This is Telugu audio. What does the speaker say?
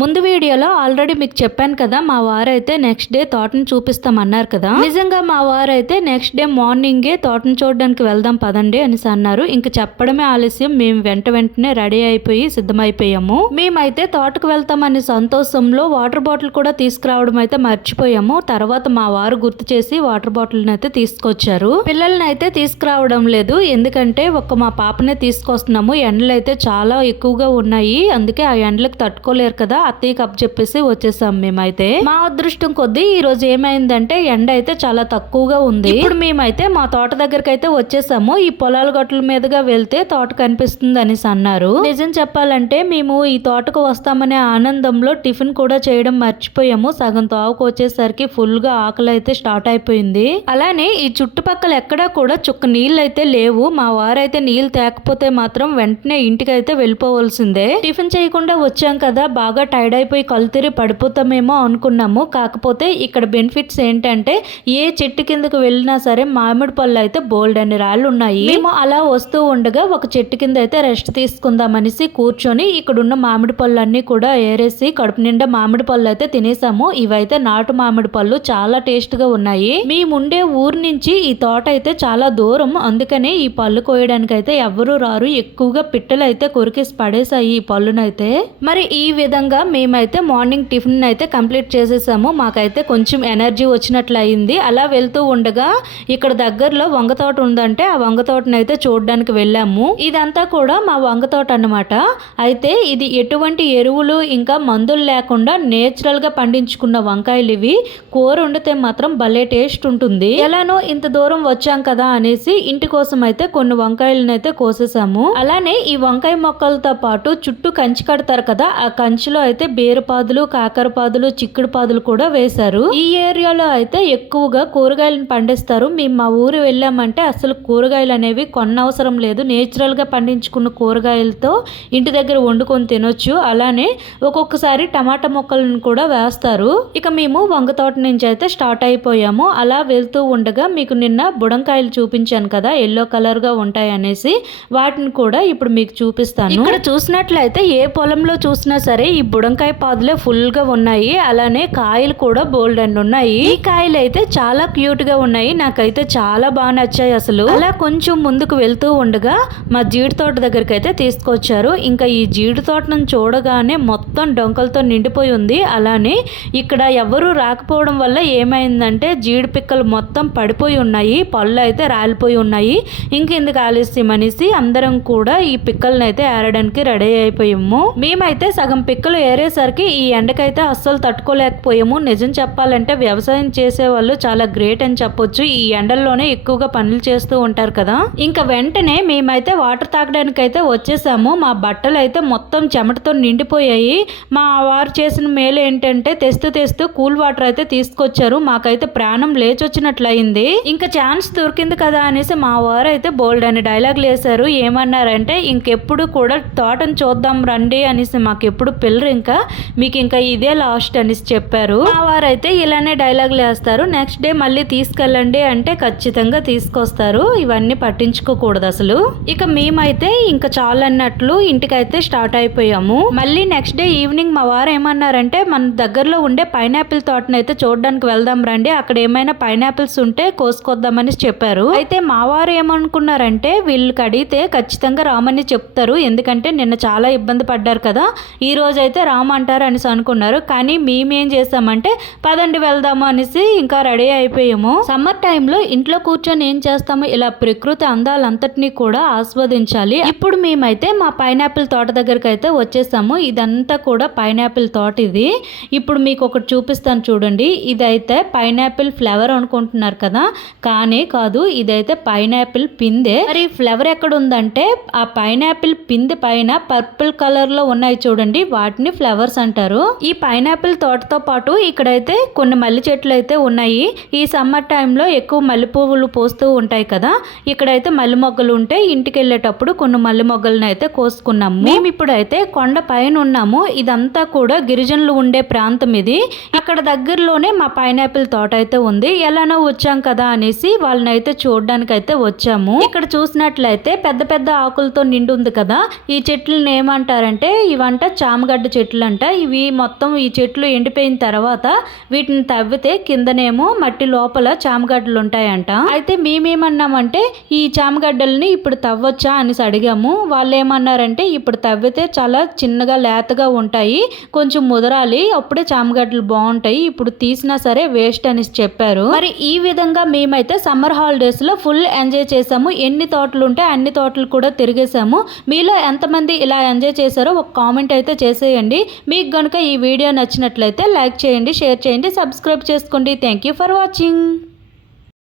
ముందు వీడియోలో ఆల్రెడీ మీకు చెప్పాను కదా మా వారైతే నెక్స్ట్ డే తోటను చూపిస్తామన్నారు కదా నిజంగా మా వారైతే నెక్స్ట్ డే మార్నింగే తోటను చూడడానికి వెళ్దాం పదండి అని అన్నారు ఇంక చెప్పడమే ఆలస్యం మేము వెంట వెంటనే రెడీ అయిపోయి సిద్ధమైపోయాము మేమైతే తోటకు వెళ్తామని సంతోషంలో వాటర్ బాటిల్ కూడా తీసుకురావడం అయితే మర్చిపోయాము తర్వాత మా వారు గుర్తు చేసి వాటర్ బాటిల్ని అయితే తీసుకొచ్చారు పిల్లల్ని అయితే తీసుకురావడం లేదు ఎందుకంటే ఒక మా పాపనే తీసుకొస్తున్నాము ఎండలు అయితే చాలా ఎక్కువగా ఉన్నాయి అందుకే ఆ ఎండలకు తట్టుకోలేరు కదా అత్తయ్య కప్ చెప్పేసి వచ్చేసాం మేమైతే మా అదృష్టం కొద్దీ ఈ రోజు ఏమైందంటే ఎండ అయితే చాలా తక్కువగా ఉంది ఇప్పుడు మేమైతే మా తోట దగ్గరికి అయితే వచ్చేసాము ఈ పొలాల గొట్టల మీదుగా వెళ్తే తోట కనిపిస్తుంది అనేసి అన్నారు నిజం చెప్పాలంటే మేము ఈ తోటకు వస్తామనే ఆనందంలో టిఫిన్ కూడా చేయడం మర్చిపోయాము సగం తోవకు వచ్చేసరికి ఫుల్ గా ఆకలి అయితే స్టార్ట్ అయిపోయింది అలానే ఈ చుట్టుపక్కల ఎక్కడా కూడా చుక్క నీళ్ళు అయితే లేవు మా వారైతే నీళ్ళు తేకపోతే మాత్రం వెంటనే ఇంటికి అయితే వెళ్ళిపోవలసిందే టిఫిన్ చేయకుండా వచ్చాం కదా బాగా టైర్డ్ అయిపోయి కలుతిరి పడిపోతామేమో అనుకున్నాము కాకపోతే ఇక్కడ బెనిఫిట్స్ ఏంటంటే ఏ చెట్టు కిందకు వెళ్ళినా సరే మామిడి పళ్ళు అయితే బోల్డ్ అని రాళ్ళు ఉన్నాయి మేము అలా వస్తూ ఉండగా ఒక చెట్టు కింద అయితే రెస్ట్ తీసుకుందాం అనేసి కూర్చొని ఉన్న మామిడి పళ్ళన్నీ కూడా ఏరేసి కడుపు నిండా మామిడి పళ్ళు అయితే తినేసాము ఇవైతే నాటు మామిడి పళ్ళు చాలా టేస్ట్ గా ఉన్నాయి మేముండే ఊరు నుంచి ఈ తోట అయితే చాలా దూరం అందుకనే ఈ పళ్ళు కోయడానికి అయితే ఎవరు రారు ఎక్కువగా పిట్టలు అయితే కొరికేసి పడేసాయి ఈ పళ్ళునైతే మరి ఈ విధంగా అలాగా మేమైతే మార్నింగ్ టిఫిన్ అయితే కంప్లీట్ చేసేసాము మాకైతే కొంచెం ఎనర్జీ వచ్చినట్లు అయింది అలా వెళ్తూ ఉండగా ఇక్కడ దగ్గరలో వంగ తోట ఉందంటే ఆ వంగ తోటని అయితే చూడడానికి వెళ్ళాము ఇదంతా కూడా మా వంగ తోట అనమాట అయితే ఇది ఎటువంటి ఎరువులు ఇంకా మందులు లేకుండా నేచురల్గా పండించుకున్న వంకాయలు ఇవి కూర వండితే మాత్రం భలే టేస్ట్ ఉంటుంది ఎలానో ఇంత దూరం వచ్చాం కదా అనేసి ఇంటి కోసం అయితే కొన్ని వంకాయలను అయితే కోసేసాము అలానే ఈ వంకాయ మొక్కలతో పాటు చుట్టూ కంచి కడతారు కదా ఆ కంచిలో అయితే బీరపాదులు కాకరపాదులు చిక్కుడు పాదులు కూడా వేశారు ఈ ఏరియాలో అయితే ఎక్కువగా కూరగాయలను పండిస్తారు మేము మా ఊరు వెళ్ళామంటే అసలు కూరగాయలు అనేవి కొనవసరం లేదు నేచురల్గా పండించుకున్న కూరగాయలతో ఇంటి దగ్గర వండుకొని తినొచ్చు అలానే ఒక్కొక్కసారి టమాటా మొక్కలను కూడా వేస్తారు ఇక మేము వంగ తోట నుంచి అయితే స్టార్ట్ అయిపోయాము అలా వెళ్తూ ఉండగా మీకు నిన్న బుడంకాయలు చూపించాను కదా ఎల్లో కలర్గా ఉంటాయి అనేసి వాటిని కూడా ఇప్పుడు మీకు చూపిస్తాను ఇక్కడ చూసినట్లయితే ఏ పొలంలో చూసినా సరే ఈ బుడంకాయ పాదులే ఫుల్గా ఉన్నాయి అలానే కాయలు కూడా బోల్డ్ అండ్ ఉన్నాయి ఈ కాయలు అయితే చాలా క్యూట్గా ఉన్నాయి నాకైతే చాలా బాగా నచ్చాయి అసలు అలా కొంచెం ముందుకు వెళ్తూ ఉండగా మా జీడి తోట దగ్గరికి అయితే తీసుకొచ్చారు ఇంకా ఈ జీడి తోటను చూడగానే మొత్తం డొంకలతో నిండిపోయి ఉంది అలానే ఇక్కడ ఎవరు రాకపోవడం వల్ల ఏమైందంటే జీడి పిక్కలు మొత్తం పడిపోయి ఉన్నాయి పళ్ళు అయితే రాలిపోయి ఉన్నాయి ఇంక ఇందుకు ఆలస్యం అనేసి అందరం కూడా ఈ పిక్కలను అయితే ఏరడానికి రెడీ అయిపోయాము మేమైతే సగం పిక్కలు ఏరేసరికి ఈ ఎండకైతే అస్సలు తట్టుకోలేకపోయాము నిజం చెప్పాలంటే వ్యవసాయం చేసే వాళ్ళు చాలా గ్రేట్ అని చెప్పొచ్చు ఈ ఎండల్లోనే ఎక్కువగా పనులు చేస్తూ ఉంటారు కదా ఇంకా వెంటనే మేమైతే వాటర్ తాగడానికి అయితే వచ్చేసాము మా బట్టలు అయితే మొత్తం చెమటతో నిండిపోయాయి మా వారు చేసిన మేలు ఏంటంటే తెస్తూ తెస్తూ కూల్ వాటర్ అయితే తీసుకొచ్చారు మాకైతే ప్రాణం అయింది ఇంకా ఛాన్స్ దొరికింది కదా అనేసి మా వారు అయితే బోల్డ్ అని డైలాగులు వేశారు ఏమన్నారంటే ఇంకెప్పుడు కూడా తోటను చూద్దాం రండి అనేసి మాకెప్పుడు పిల్లరు ఇంకా మీకు ఇంకా ఇదే లాస్ట్ అనేసి చెప్పారు ఆ వారైతే ఇలానే డైలాగులు వేస్తారు నెక్స్ట్ డే మళ్ళీ తీసుకెళ్ళండి అంటే ఖచ్చితంగా తీసుకొస్తారు ఇవన్నీ పట్టించుకోకూడదు అసలు ఇక మేమైతే ఇంకా చాలు అన్నట్లు ఇంటికైతే స్టార్ట్ అయిపోయాము మళ్ళీ నెక్స్ట్ డే ఈవినింగ్ మా వారు ఏమన్నారంటే మన దగ్గరలో ఉండే పైనాపిల్ తోటనైతే చూడడానికి వెళ్దాం రండి అక్కడ ఏమైనా పైనాపిల్స్ ఉంటే కోసుకొద్దామని చెప్పారు అయితే మా వారు ఏమనుకున్నారంటే వీళ్ళకి అడిగితే ఖచ్చితంగా రామని చెప్తారు ఎందుకంటే నిన్న చాలా ఇబ్బంది పడ్డారు కదా ఈ రోజు అయితే రామ్ అంటారు అనేసి అనుకున్నారు కానీ మేమేం చేస్తామంటే పదండి వెళ్దాము అనేసి ఇంకా రెడీ అయిపోయాము సమ్మర్ టైంలో ఇంట్లో కూర్చొని ఏం చేస్తాము ఇలా ప్రకృతి అందాలంతటినీ కూడా ఆస్వాదించాలి ఇప్పుడు మేమైతే మా పైనాపిల్ తోట దగ్గరికి అయితే వచ్చేసాము ఇదంతా కూడా పైనాపిల్ తోట ఇది ఇప్పుడు మీకు ఒకటి చూపిస్తాను చూడండి ఇదైతే పైనాపిల్ ఫ్లేవర్ అనుకుంటున్నారు కదా కానీ కాదు ఇదైతే పైనాపిల్ పిందే మరి ఫ్లేవర్ ఎక్కడ ఉందంటే ఆ పైనాపిల్ పిందె పైన పర్పుల్ కలర్ లో ఉన్నాయి చూడండి వాటిని ఫ్లవర్స్ అంటారు ఈ పైనాపిల్ తోటతో పాటు ఇక్కడైతే కొన్ని మల్లె చెట్లు అయితే ఉన్నాయి ఈ సమ్మర్ టైంలో ఎక్కువ మల్లె పువ్వులు పూస్తూ ఉంటాయి కదా ఇక్కడైతే మల్లె మొగ్గలు ఉంటే ఇంటికి వెళ్ళేటప్పుడు కొన్ని మల్లె మొగ్గలను అయితే కోసుకున్నాము మేము ఇప్పుడైతే కొండ పైన ఉన్నాము ఇదంతా కూడా గిరిజనులు ఉండే ప్రాంతం ఇది అక్కడ దగ్గరలోనే మా పైనాపిల్ తోట అయితే ఉంది ఎలానో వచ్చాం కదా అనేసి వాళ్ళని అయితే చూడడానికి అయితే వచ్చాము ఇక్కడ చూసినట్లయితే పెద్ద పెద్ద ఆకులతో నిండి ఉంది కదా ఈ చెట్లను ఏమంటారంటే ఇవంట చామగడ్డ చెట్లు చెట్లు అంట ఇవి మొత్తం ఈ చెట్లు ఎండిపోయిన తర్వాత వీటిని తవ్వితే కిందనేమో మట్టి లోపల చామగడ్డలు ఉంటాయంట అయితే మేమేమన్నామంటే ఈ చామగడ్డల్ని ఇప్పుడు తవ్వచ్చా అనేసి అడిగాము వాళ్ళు ఏమన్నారంటే ఇప్పుడు తవ్వితే చాలా చిన్నగా లేతగా ఉంటాయి కొంచెం ముదరాలి అప్పుడే చామగడ్డలు బాగుంటాయి ఇప్పుడు తీసినా సరే వేస్ట్ అనేసి చెప్పారు మరి ఈ విధంగా మేమైతే సమ్మర్ హాలిడేస్ లో ఫుల్ ఎంజాయ్ చేసాము ఎన్ని తోటలు ఉంటే అన్ని తోటలు కూడా తిరిగేసాము మీలో ఎంతమంది ఇలా ఎంజాయ్ చేశారో ఒక కామెంట్ అయితే చేసేయండి చేయండి మీకు కనుక ఈ వీడియో నచ్చినట్లయితే లైక్ చేయండి షేర్ చేయండి సబ్స్క్రైబ్ చేసుకోండి థ్యాంక్ ఫర్ వాచింగ్